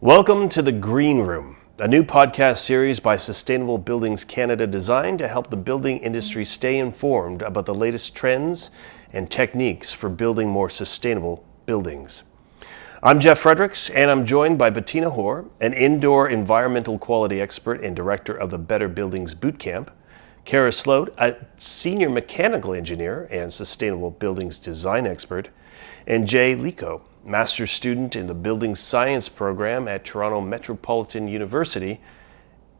Welcome to the Greenroom, a new podcast series by Sustainable Buildings Canada designed to help the building industry stay informed about the latest trends and techniques for building more sustainable buildings. I'm Jeff Fredericks, and I'm joined by Bettina Hoar, an indoor environmental quality expert and director of the Better Buildings Bootcamp, Cara Sloat, a senior mechanical engineer and sustainable buildings design expert, and John Leko, master's student in the building science program at Toronto Metropolitan University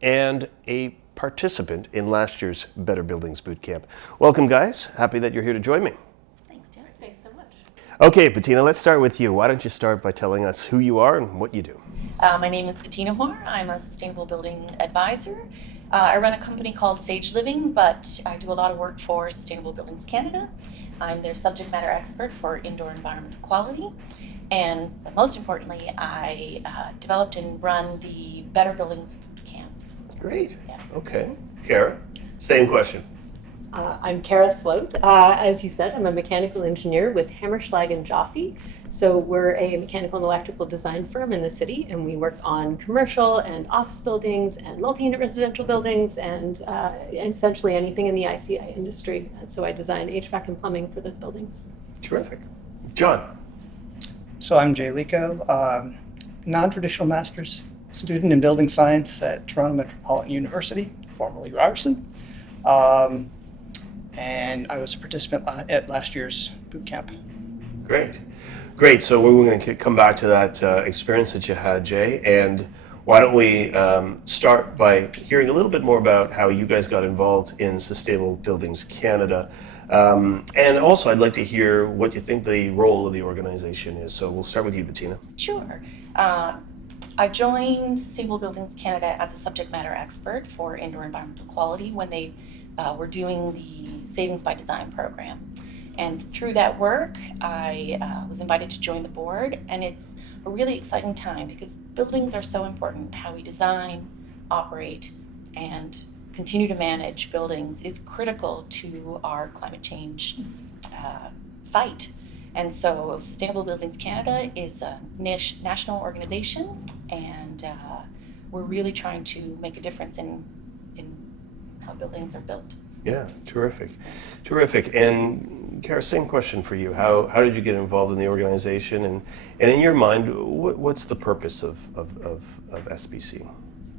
and a participant in last year's Better Buildings Bootcamp. Welcome, guys. Happy that you're here to join me. Thanks, Jeff. Thanks so much. Okay, Bettina, let's start with you. Why don't you start by telling us who you are and what you do? My name is Bettina Hoar. I'm a sustainable building advisor. I run a company called Sage Living, but I do a lot of work for Sustainable Buildings Canada. I'm their subject matter expert for indoor environmental quality. And most importantly, I developed and run the Better Buildings Bootcamp. Great. Yeah. Okay. Cara, same question. I'm Cara Sloat. As you said, I'm a mechanical engineer with Hammerschlag and Joffe. So we're a mechanical and electrical design firm in the city, and we work on commercial and office buildings and multi-unit residential buildings and essentially anything in the ICI industry. So I design HVAC and plumbing for those buildings. Terrific. John. So I'm John Leko, non-traditional master's student in building science at Toronto Metropolitan University, formerly Ryerson. And I was a participant at last year's boot camp. Great. So we're going to come back to that experience that you had, Jay. And why don't we start by hearing a little bit more about how you guys got involved in Sustainable Buildings Canada. And also, I'd like to hear what you think the role of the organization is. So we'll start with you, Bettina. Sure. I joined Sustainable Buildings Canada as a subject matter expert for indoor environmental quality when they were doing the Savings by Design program. And through that work, I was invited to join the board, and it's a really exciting time because buildings are so important. How we design, operate, and continue to manage buildings is critical to our climate change fight. And so Sustainable Buildings Canada is a national organization, and we're really trying to make a difference in how buildings are built. Yeah, terrific. And Cara, same question for you. How did you get involved in the organization? And in your mind, what's the purpose of SBC?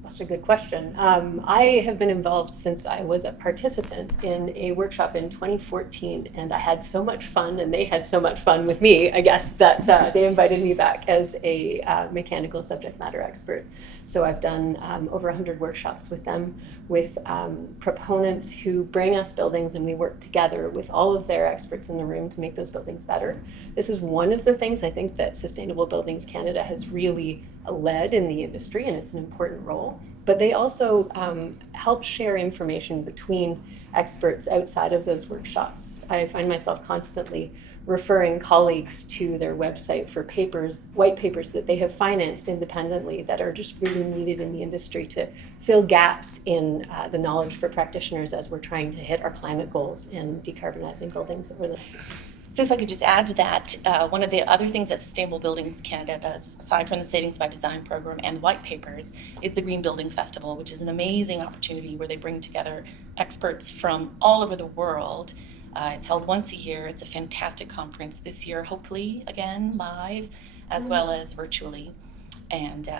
Such a good question. I have been involved since I was a participant in a workshop in 2014, and I had so much fun, and they had so much fun with me, I guess, that they invited me back as a mechanical subject matter expert. So I've done over 100 workshops with them, with proponents who bring us buildings, and we work together with all of their experts in the room to make those buildings better. This is one of the things I think that Sustainable Buildings Canada has really led in the industry, and it's an important role. But they also help share information between experts outside of those workshops. I find myself constantly referring colleagues to their website for white papers that they have financed independently that are just really needed in the industry to fill gaps in the knowledge for practitioners as we're trying to hit our climate goals and decarbonizing buildings over the. So if I could just add to that, one of the other things that Sustainable Buildings Canada does, aside from the Savings by Design program and the white papers, is the Green Building Festival, which is an amazing opportunity where they bring together experts from all over the world. It's held once a year. It's a fantastic conference this year, hopefully, again, live, as well as virtually. And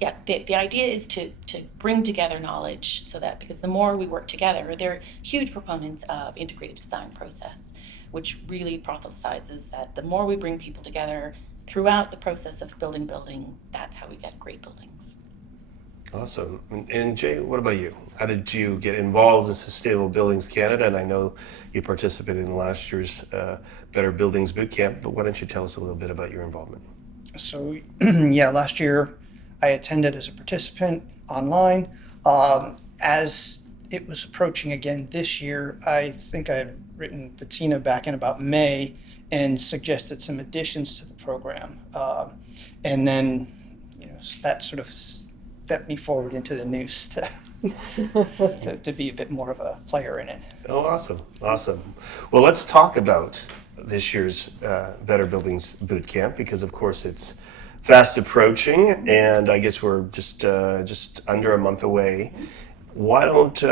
the idea is to bring together knowledge so that, because the more we work together, they're huge proponents of integrated design process, which really prophesizes that the more we bring people together throughout the process of building a building, that's how we get great buildings. Awesome. And Jay, what about you? How did you get involved in Sustainable Buildings Canada? And I know you participated in last year's Better Buildings Bootcamp, but why don't you tell us a little bit about your involvement? So last year I attended as a participant online. As it was approaching again this year, I think I had written Bettina back in about May and suggested some additions to the program. And then, that sort of stepped me forward into the news to be a bit more of a player in it. Oh, awesome. Well, let's talk about this year's Better Buildings Bootcamp, because of course it's fast approaching, and I guess we're just under a month away. Why don't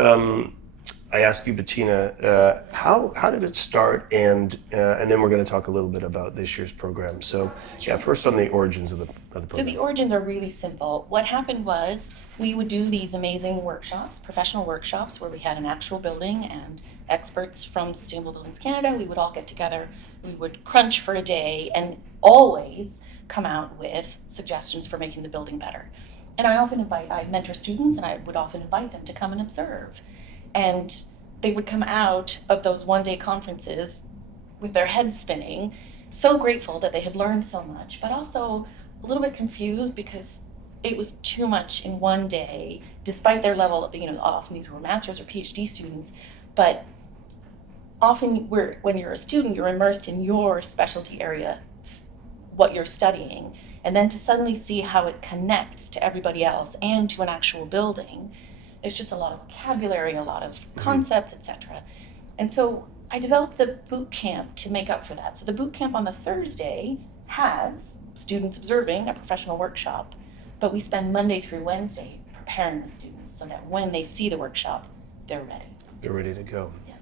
I ask you, Bettina, how did it start, and then we're going to talk a little bit about this year's program. So, yeah, first on the origins of the program. So the origins are really simple. What happened was we would do these amazing workshops, professional workshops, where we had an actual building and experts from Sustainable Buildings Canada. We would all get together. We would crunch for a day and always come out with suggestions for making the building better. And I mentor students, and I would often invite them to come and observe. And they would come out of those one-day conferences with their heads spinning, so grateful that they had learned so much, but also a little bit confused because it was too much in one day, despite their level, often these were master's or PhD students, but often when you're a student, you're immersed in your specialty area, what you're studying, and then to suddenly see how it connects to everybody else and to an actual building, there's just a lot of vocabulary, a lot of concepts, etc. And so I developed the boot camp to make up for that. So the boot camp on the Thursday has students observing a professional workshop, but we spend Monday through Wednesday preparing the students so that when they see the workshop, they're ready. They're ready to go. Yeah.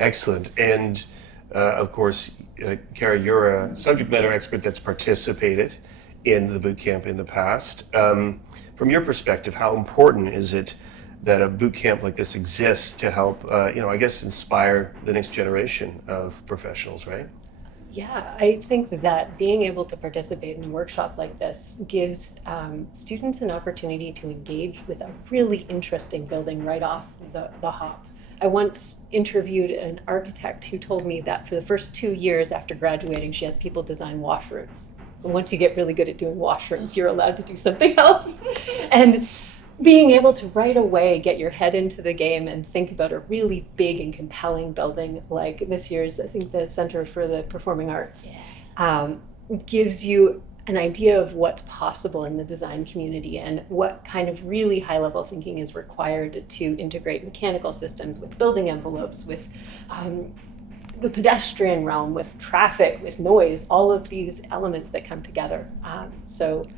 Excellent. And of course, Cara, you're a subject matter expert that's participated in the boot camp in the past. From your perspective, how important is it that a boot camp like this exists to help, I guess, inspire the next generation of professionals, right? Yeah, I think that being able to participate in a workshop like this gives students an opportunity to engage with a really interesting building right off the hop. I once interviewed an architect who told me that for the first 2 years after graduating, she has people design washrooms. And once you get really good at doing washrooms, you're allowed to do something else. And being able to right away get your head into the game and think about a really big and compelling building like this year's, I think, the Center for the Performing Arts, gives you an idea of what's possible in the design community and what kind of really high-level thinking is required to integrate mechanical systems with building envelopes, with the pedestrian realm, with traffic, with noise, all of these elements that come together. So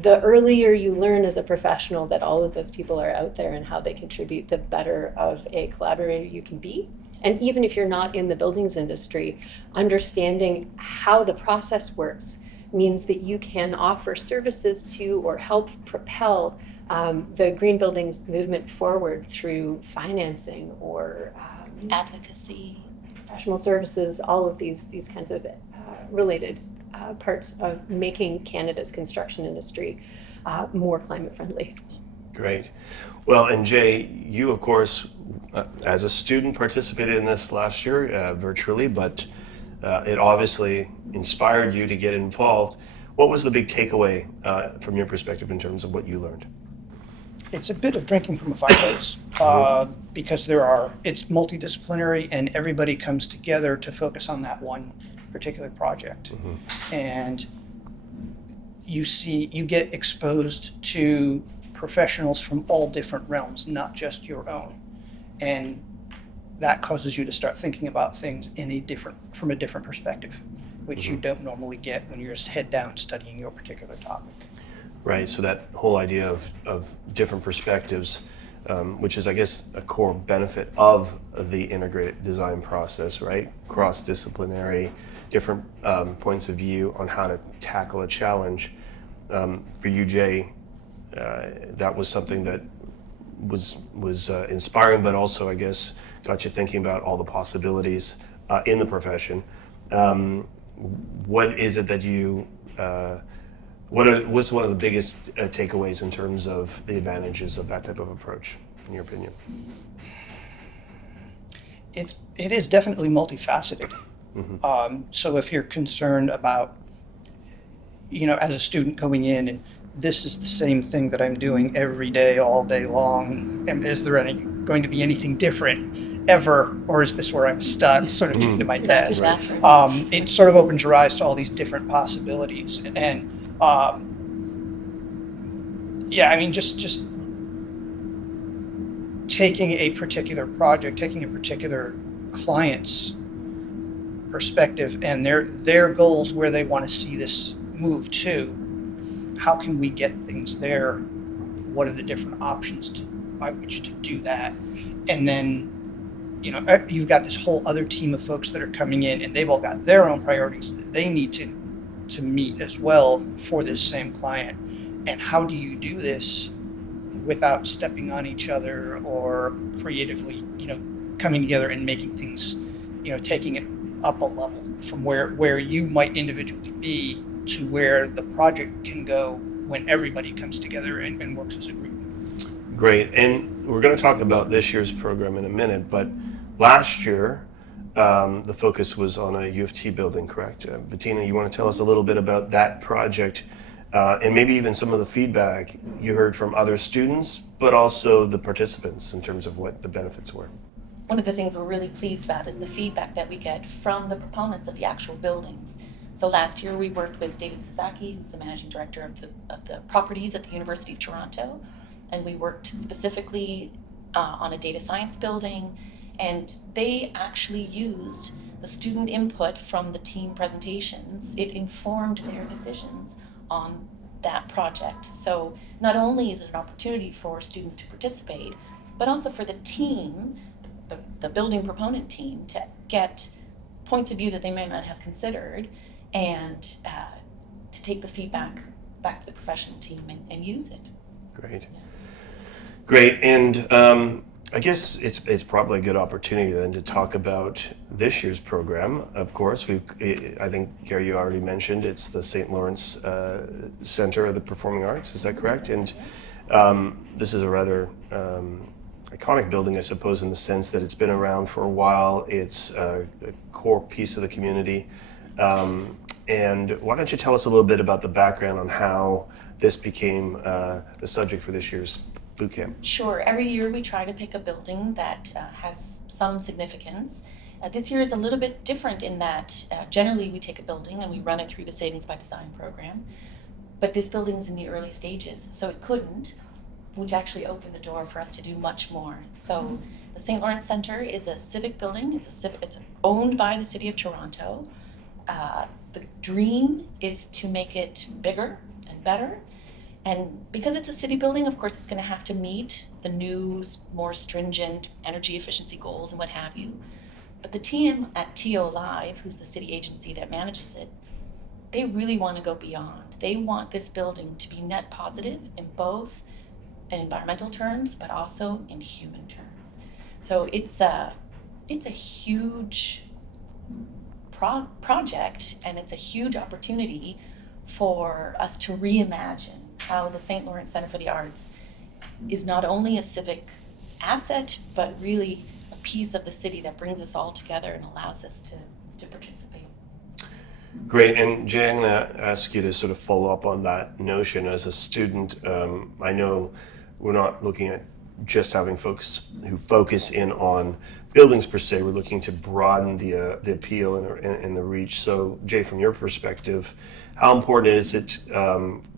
the earlier you learn as a professional that all of those people are out there and how they contribute, the better of a collaborator you can be. And even if you're not in the buildings industry, understanding how the process works means that you can offer services to or help propel the green buildings movement forward through financing or Advocacy. professional services, all of these kinds of related parts of making Canada's construction industry more climate friendly. Great. Well, and Jay, you, of course, as a student, participated in this last year virtually, but it obviously inspired you to get involved. What was the big takeaway from your perspective in terms of what you learned? It's a bit of drinking from a fire hose because it's multidisciplinary and everybody comes together to focus on that one particular project. And you get exposed to professionals from all different realms, not just your own. And that causes you to start thinking about things from a different perspective, which you don't normally get when you're just head down studying your particular topic. Right, so that whole idea of different perspectives, which is, I guess, a core benefit of the integrated design process, right? Cross-disciplinary, different points of view on how to tackle a challenge. For you, Jay, that was something that was inspiring, but also, I guess, got you thinking about all the possibilities in the profession. What is it that you, what's one of the biggest takeaways in terms of the advantages of that type of approach, in your opinion? It is definitely multifaceted. So if you're concerned about, as a student going in and this is the same thing that I'm doing every day, all day long, and is there going to be anything different ever, or is this where I'm stuck, sort of to my desk? It sort of opens your eyes to all these different possibilities. And just taking a particular project, taking a particular client's perspective and their goals, where they want to see this move to, how can we get things there? What are the different options by which to do that? And then, you've got this whole other team of folks that are coming in, and they've all got their own priorities that they need to meet as well for this same client. And how do you do this without stepping on each other or creatively, coming together and making things, taking it up a level from where you might individually be to where the project can go when everybody comes together and works as a group. Great. And we're going to talk about this year's program in a minute, but last year, the focus was on a U of T building, correct? Bettina, you want to tell us a little bit about that project and maybe even some of the feedback you heard from other students, but also the participants in terms of what the benefits were? One of the things we're really pleased about is the feedback that we get from the proponents of the actual buildings. So last year we worked with David Sasaki, who's the managing director of the properties at the University of Toronto, and we worked specifically on a data science building, and they actually used the student input from the team presentations. It informed their decisions on that project. So not only is it an opportunity for students to participate, but also for the team, the building proponent team, to get points of view that they may not have considered, and to take the feedback back to the professional team and use it. Great. Great. And I guess it's probably a good opportunity then to talk about this year's program. Of course, I think, Cara, you already mentioned it's the St. Lawrence Center of the Performing Arts. Is that correct? And this is a rather iconic building, I suppose, in the sense that it's been around for a while. It's a core piece of the community. And why don't you tell us a little bit about the background on how this became the subject for this year's bootcamp? Sure. Every year we try to pick a building that has some significance. This year is a little bit different in that generally we take a building and we run it through the Savings by Design program. But this building's in the early stages, so it couldn't, which actually opened the door for us to do much more. So the St. Lawrence Center is a civic building. It's owned by the City of Toronto. The dream is to make it bigger and better. And because it's a city building, of course, it's going to have to meet the new, more stringent energy efficiency goals and what have you. But the team at TO Live, who's the city agency that manages it, they really want to go beyond. They want this building to be net positive in both in environmental terms, but also in human terms. So it's a huge project, and it's a huge opportunity for us to reimagine how the St. Lawrence Center for the Arts is not only a civic asset, but really a piece of the city that brings us all together and allows us to participate. Great. And Jay, I'm going to ask you to sort of follow up on that notion. As a student, I know we're not looking at just having folks who focus in on buildings per se. We're looking to broaden the appeal and the reach. So Jay, from your perspective, how important is it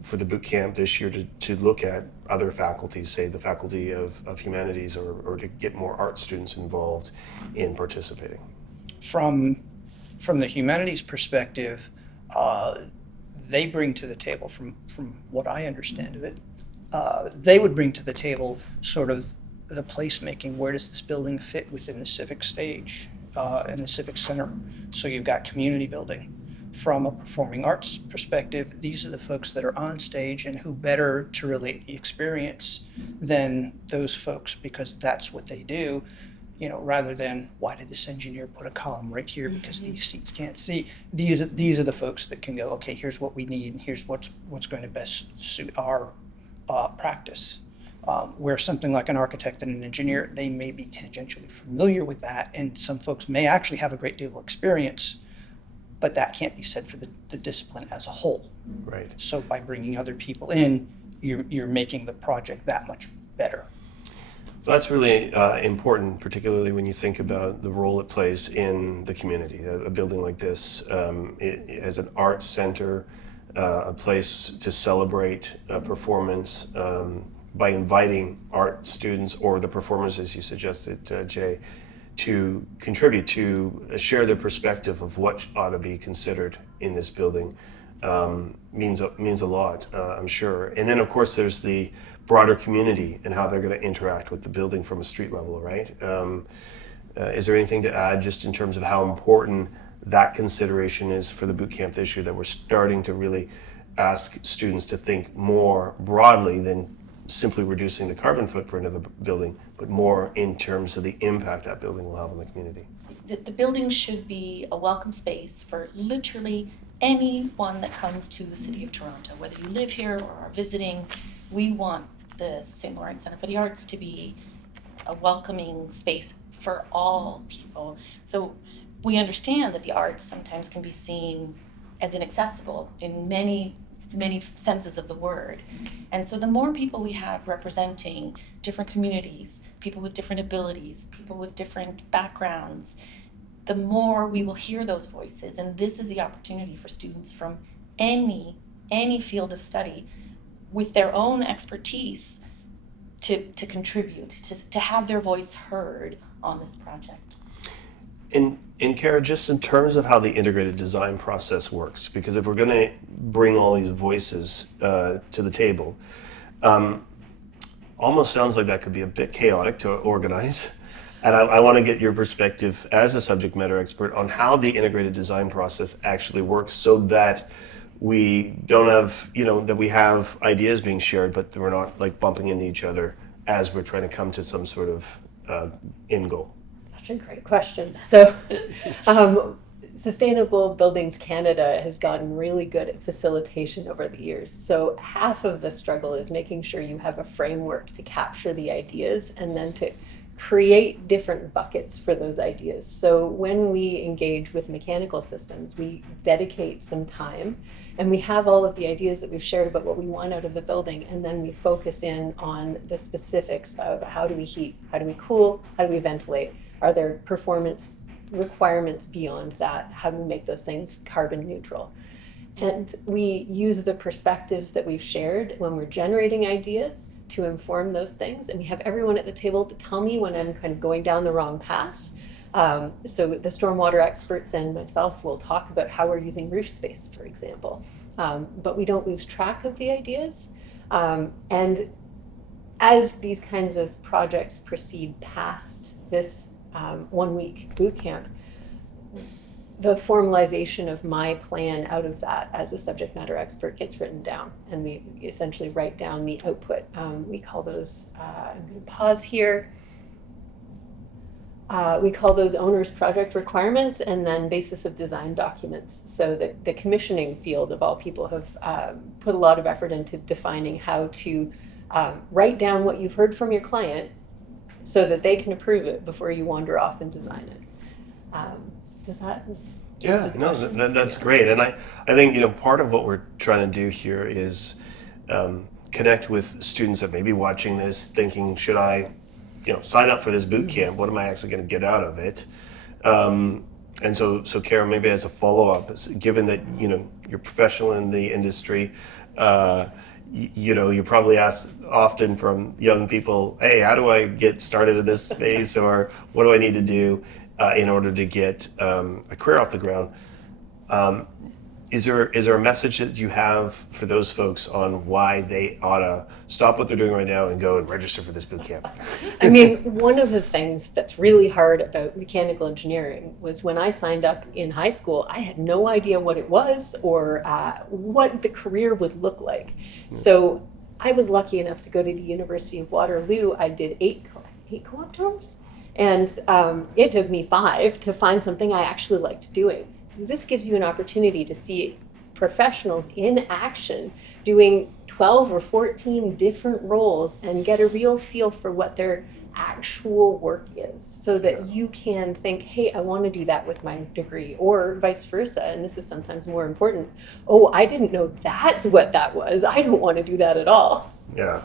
for the boot camp this year to look at other faculties, say the Faculty of Humanities, or to get more art students involved in participating? From the humanities perspective, they bring to the table, from what I understand of it, they would bring to the table sort of the placemaking. Where does this building fit within the civic stage and the civic center? So you've got community building. From a performing arts perspective, these are the folks that are on stage, and who better to relate the experience than those folks, because that's what they do, rather than why did this engineer put a column right here because these seats can't see. These are the folks that can go, okay, here's what we need, and here's what's going to best suit our practice. Where something like an architect and an engineer, they may be tangentially familiar with that, and some folks may actually have a great deal of experience, but that can't be said for the discipline as a whole. Right. So by bringing other people in, you're making the project that much better. That's really important, particularly when you think about the role it plays in the community. A building like this, it as an arts center, a place to celebrate performance by inviting art students or the performers, as you suggested, Jay, to contribute, to share their perspective of what ought to be considered in this building. means a lot, I'm sure. And then of course there's the broader community and how they're going to interact with the building from a street level, right? Is there anything to add just in terms of how important that consideration is for the boot camp this year, that we're starting to really ask students to think more broadly than simply reducing the carbon footprint of the building, but more in terms of the impact that building will have on the community? The building should be a welcome space for literally anyone that comes to the City of Toronto, whether you live here or are visiting. We want the St. Lawrence Centre for the Arts to be a welcoming space for all people. So we understand that the arts sometimes can be seen as inaccessible in many senses of the word. And so the more people we have representing different communities, people with different abilities, people with different backgrounds, the more we will hear those voices. And this is the opportunity for students from any field of study with their own expertise to contribute, to have their voice heard on this project. And Cara, just in terms of how the integrated design process works, because if we're going to bring all these voices to the table, almost sounds like that could be a bit chaotic to organize. And I want to get your perspective as a subject matter expert on how the integrated design process actually works, so that we don't have, that we have ideas being shared, but we're not like bumping into each other as we're trying to come to some sort of end goal. Such a great question. So, Sustainable Buildings Canada has gotten really good at facilitation over the years. So half of the struggle is making sure you have a framework to capture the ideas and then to create different buckets for those ideas. So when we engage with mechanical systems, we dedicate some time and we have all of the ideas that we've shared about what we want out of the building, and then we focus in on the specifics of how do we heat, how do we cool, how do we ventilate, are there performance requirements beyond that, how do we make those things carbon neutral. And we use the perspectives that we've shared when we're generating ideas to inform those things, and we have everyone at the table to tell me when I'm kind of going down the wrong path. So the stormwater experts and myself will talk about how we're using roof space, for example, but we don't lose track of the ideas. And as these kinds of projects proceed past this 1 week boot camp, the formalization of my plan out of that as a subject matter expert gets written down, and we essentially write down the output. We call those, I'm going to pause here. We call those owner's project requirements and then basis of design documents. So the commissioning field of all people have put a lot of effort into defining how to write down what you've heard from your client so that they can approve it before you wander off and design it. Does that? Yeah, no, that's great. And I think, part of what we're trying to do here is connect with students that may be watching this thinking, should I, sign up for this boot camp? What am I actually going to get out of it? And so Cara, maybe as a follow-up, given that, you're professional in the industry, you're probably asked often from young people, hey, how do I get started in this space? Or what do I need to do in order to get a career off the ground? Is there a message that you have for those folks on why they ought to stop what they're doing right now and go and register for this boot camp? I mean, one of the things that's really hard about mechanical engineering was when I signed up in high school, I had no idea what it was or what the career would look like. So I was lucky enough to go to the University of Waterloo. I did eight co-op terms, and it took me 5 to find something I actually liked doing. So this gives you an opportunity to see professionals in action doing 12 or 14 different roles and get a real feel for what their actual work is, so that you can think, hey, I want to do that with my degree, or vice versa. And this is sometimes more important. Oh, I didn't know that's what that was. I don't want to do that at all. Yeah.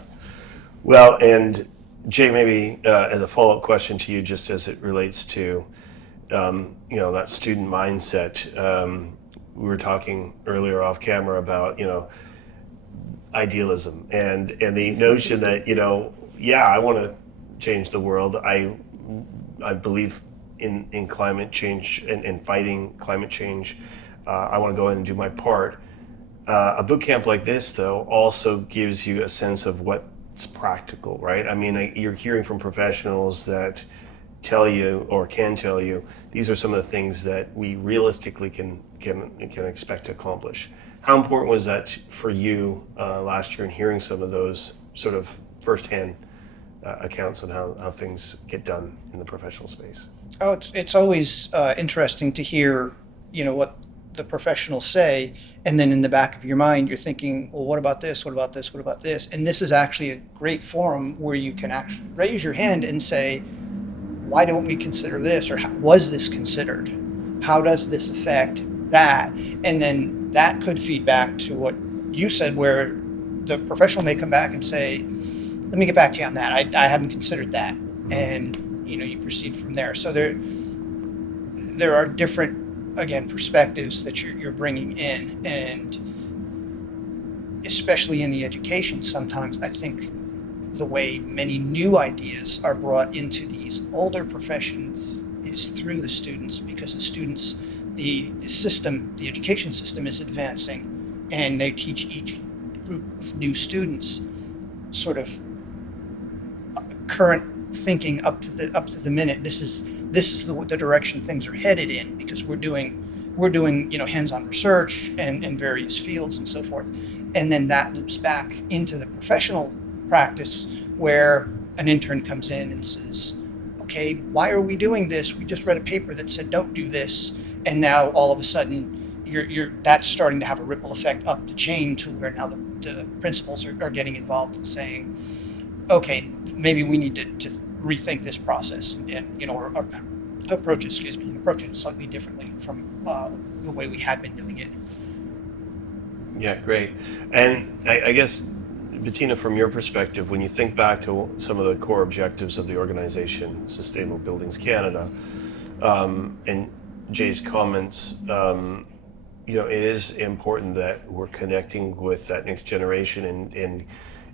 Well, and Jay, maybe as a follow-up question to you, just as it relates to that student mindset. We were talking earlier off camera about, idealism and the notion that, I want to change the world. I believe in climate change and fighting climate change. I want to go in and do my part. A boot camp like this, though, also gives you a sense of what's practical, right? I mean, you're hearing from professionals that tell you or can tell you these are some of the things that we realistically can expect to accomplish. How important was that for you last year in hearing some of those sort of firsthand accounts on how things get done in the professional space? Oh, it's always interesting to hear, what the professionals say, and then in the back of your mind, you're thinking, well, what about this? What about this? What about this? And this is actually a great forum where you can actually raise your hand and say, why don't we consider this? Or was this considered? How does this affect that? And then that could feed back to what you said, where the professional may come back and say, let me get back to you on that. I hadn't considered that. And you proceed from there. So there are different, again, perspectives that you're bringing in, and especially in the education, sometimes I think the way many new ideas are brought into these older professions is through the students, because the students, the system, the education system is advancing, and they teach each group of new students sort of current thinking up to the minute. This is the direction things are headed in, because we're doing hands-on research and in various fields and so forth, and then that loops back into the professional practice, where an intern comes in and says, okay, why are we doing this? We just read a paper that said don't do this, and now all of a sudden that's starting to have a ripple effect up the chain to where now the principals are getting involved and saying, okay, maybe we need to rethink this process and or approach it slightly differently from the way we had been doing it. Yeah, great. And I guess, Bettina, from your perspective, when you think back to some of the core objectives of the organization, Sustainable Buildings Canada, and Jay's comments, it is important that we're connecting with that next generation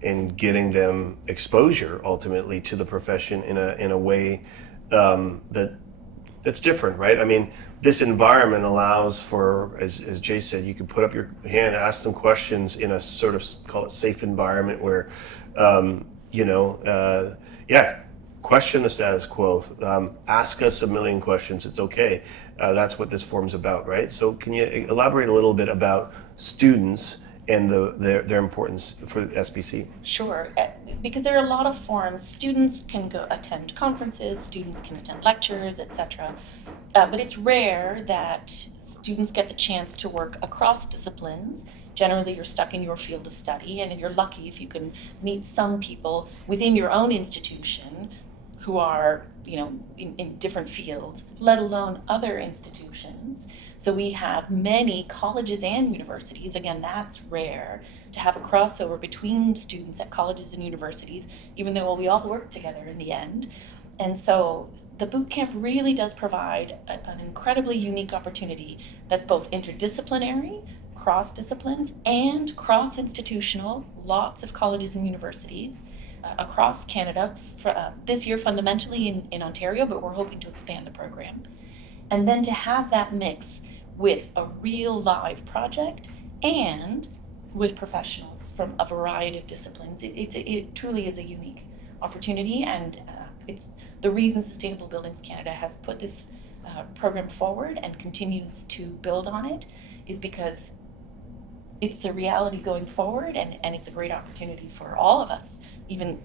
and getting them exposure ultimately to the profession in a way that's different, right? I mean, this environment allows for, as Jay said, you can put up your hand, ask some questions in a sort of, call it safe environment where, question the status quo, ask us a million questions, it's okay. That's what this forum's about, right? So can you elaborate a little bit about students and their importance for SBC? Sure, because there are a lot of forums. Students can go attend conferences, students can attend lectures, etc. But it's rare that students get the chance to work across disciplines. Generally, you're stuck in your field of study, and you're lucky if you can meet some people within your own institution who are, in different fields, let alone other institutions. So we have many colleges and universities. Again, that's rare to have a crossover between students at colleges and universities, even though we all work together in the end. And so the boot camp really does provide an incredibly unique opportunity that's both interdisciplinary, cross disciplines, and cross institutional. Lots of colleges and universities across Canada, this year fundamentally in Ontario, but we're hoping to expand the program. And then to have that mix with a real live project and with professionals from a variety of disciplines, it truly is a unique opportunity, and it's the reason Sustainable Buildings Canada has put this program forward and continues to build on it, is because it's the reality going forward, and it's a great opportunity for all of us. Even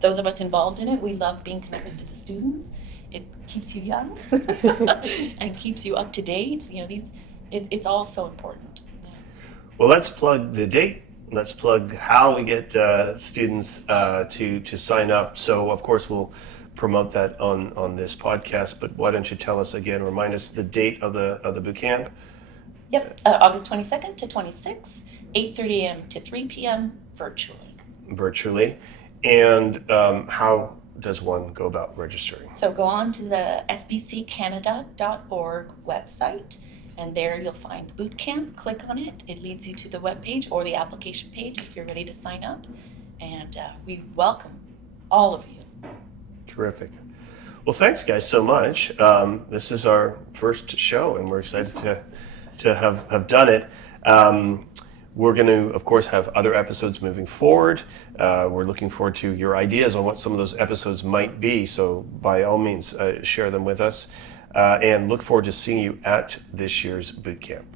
those of us involved in it, we love being connected to the students. It keeps you young and keeps you up to date. It's all so important. Yeah. Well, let's plug the date. Let's plug how we get students to sign up. So, of course, we'll promote that on this podcast. But why don't you tell us again? Remind us the date of the boot camp. Yep, August 22nd to 26th, 8:30 a.m. to 3 p.m. virtually. And how does one go about registering? So go on to the sbccanada.org website, and there you'll find the boot camp. Click on it. It leads you to the webpage or the application page if you're ready to sign up. And we welcome all of you. Terrific. Well, thanks, guys, so much. This is our first show, and we're excited to have done it. We're going to, of course, have other episodes moving forward. We're looking forward to your ideas on what some of those episodes might be. So by all means, share them with us. And look forward to seeing you at this year's boot camp.